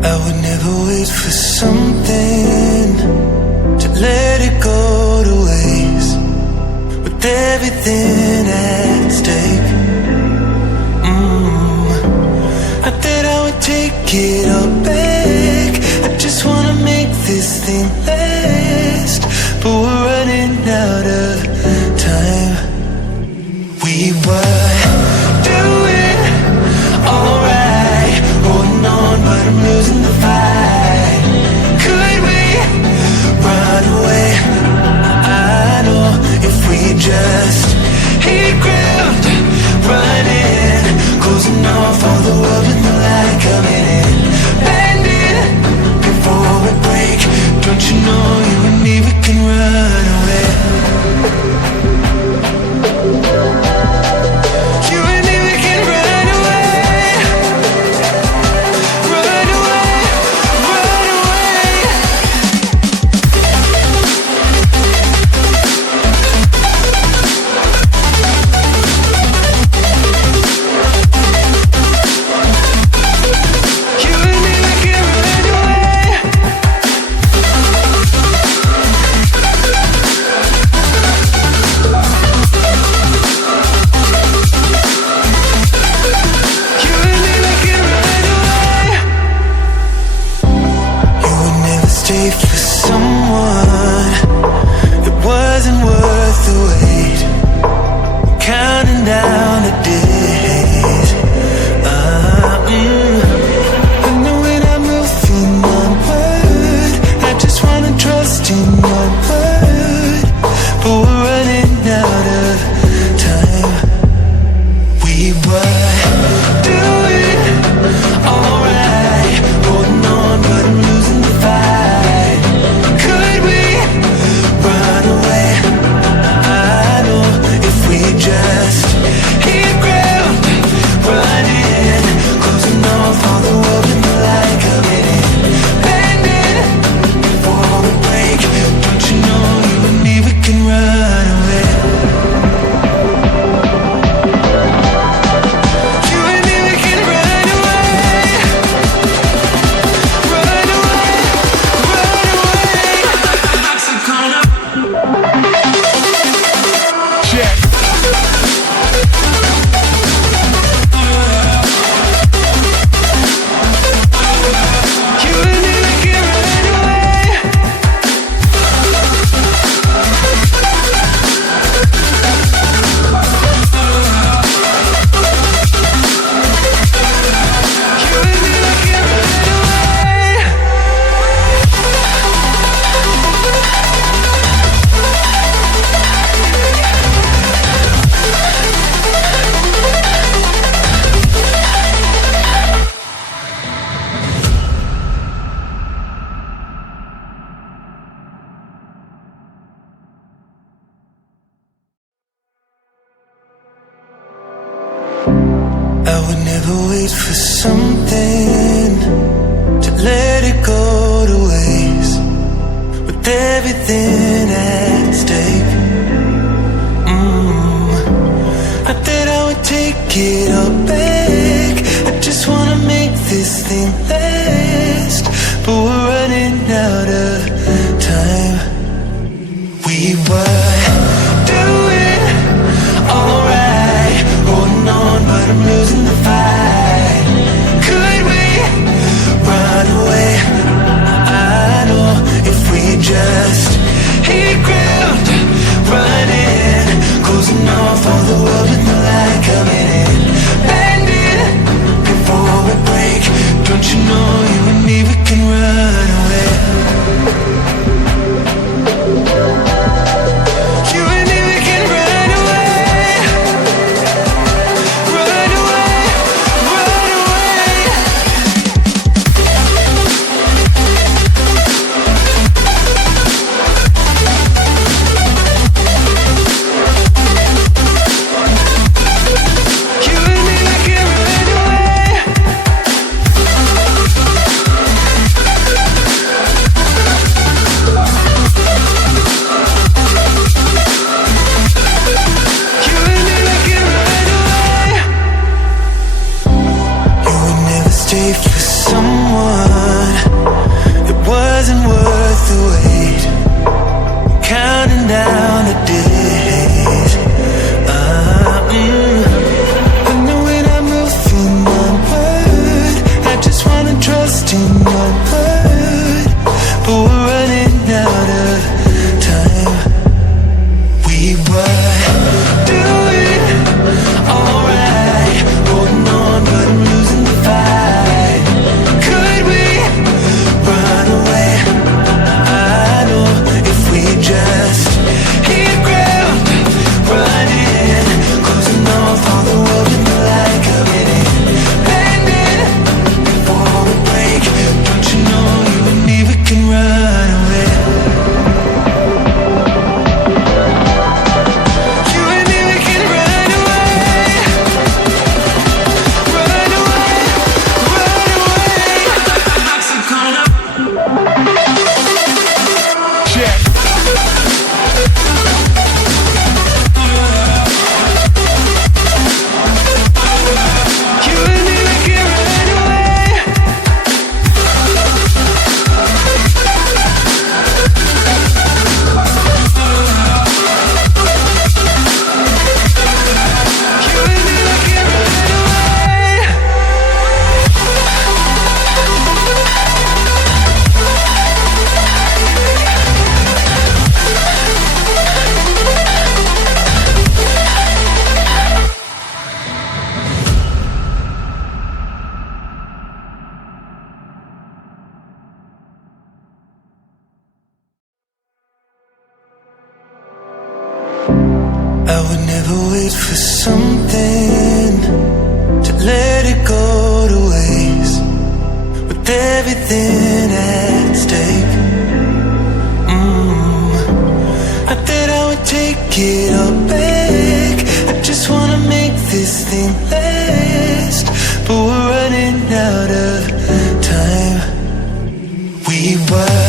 I would never wait for something to let it go to waste, with everything at stake. I thought I would take it all back. I just wanna make this thing last, but we're running out of time. We were doing alright, holding on, but I'm losing the fight. Could we run away? I know if we just hit ground, running, closing off all the world with the light coming in, bending before we break. Don't you know you and me, we can run away. You and me, we can run away. Run away, run away. You and me, we can run away. You and me, we can run away. You would never stay for someone that wasn't worth the wait. Counting down the days. I know when I'm moving onward, I just wanna trust in your word, but we're running out of time. We were doing alright, holding on, but I'm losing the fight. Could we run away? I know if we just hit ground, running, closing off all the world with the light coming in, bending before we break. Don't you know you and me, we can run away. You and me, we can run away. Run away, run away. Check. You and me, we can run away. You and me, we can run away. I would never wait for something to let it go to waste, with everything at stake. I thought I would take it all back. I just wanna make this thing last, but we're running out of time. We were doing alright, holding on, but I'm losing the fight. Could we run away? I know if we just hit ground, running, closing off all the world with the light coming in, bending with everything at stake. I thought I would take it all back. I just wanna make this thing last, but we're running out of time. We were